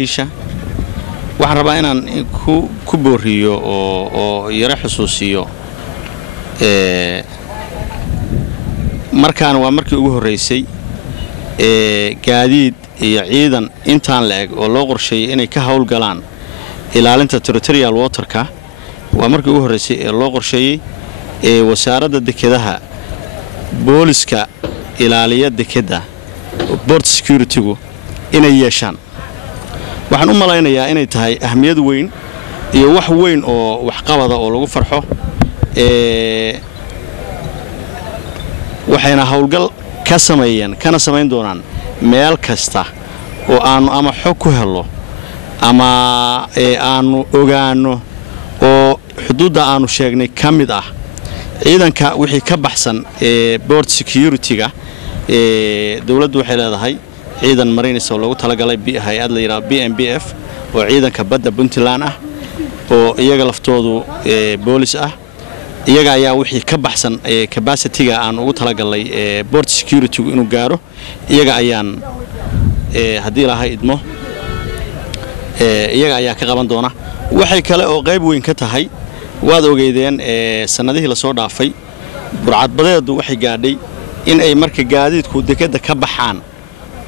waxaan rabaa inaan ku booriyo oo yara xusuusiyo markaan waa markii ugu horeysay gaadiid iyo ciidan intaan la eg oo loo qorsheeyay inay ka hawl galaan ilaalinta territorial waterka waa markii ugu horeysay ee loo qorsheeyay wasaaradda dekedaha booliska ilaaliya dekeda port security-gu inay yeeshaan waxaan u malaynayaa inay tahay ahmiyad weyn iyo wax weyn oo wax qabada oo lagu farxo waxayna hawlgal ka sameeyeen kana sameyn doonaan meel kasta oo aanu ama xog ku helo ama aanu ogaano oo xuduudda aanu sheegnay kamid ah ciidanka wixii ka baxsan port security-ga dawladdu waxay leedahay ciidan marines oo lagu talagalay hay'ad la yiraahdo BMBF oo ciidanka badda Puntland ah oo iyaga laftoodu boolis ah iyaga ayaa wixii ka baxsan capacity-ga aan ugu talagalay port security inuu gaaro iyaga ayaan hadii la idmo iyaga ayaa ka qaban doona waxay kale oo qayb weyn ka tahay waad ogeydeen sanadihii la soo dhaafay burcadbadeedu waxay gaadhay in ay marka gaadiidku dekada ka baxaan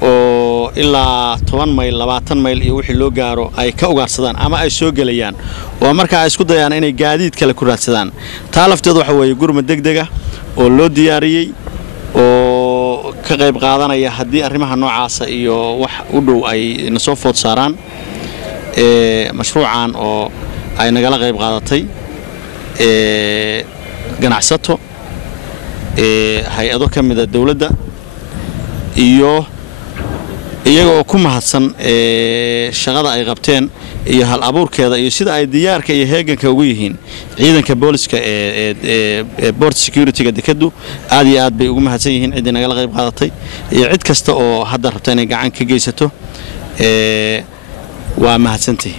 oo ilaa 10 mayl 20 mayl iyo wixii loo gaaro ay ka ugaarsadaan ama ay soo galayaan oo marka ay isku dayaan inay gaadiid kale ku raadsadaan taa lafteedu waxa weeye gurmad degdega oo loo diyaariyay oo ka qayb qaadanaya hadii arrimaha noocaas iyo wax u dhow ay nasoo food saaraan mashruucan oo ay nagala qayb qaadatay ganacsato hay'ado kamida dawladda iyo iyaga oo ku mahadsan shaqada ay qabteen iyo hal abuurkeeda iyo sida ay diyaarka iyo heeganka ugu yihiin ciidanka booliska port security-ga dekedu aad iyo aad bay ugu mahadsan yihiin cid nagala qayb qaadatay iyo cid kasta oo hadda rabta inay gacan ka geysato waa mahadsantii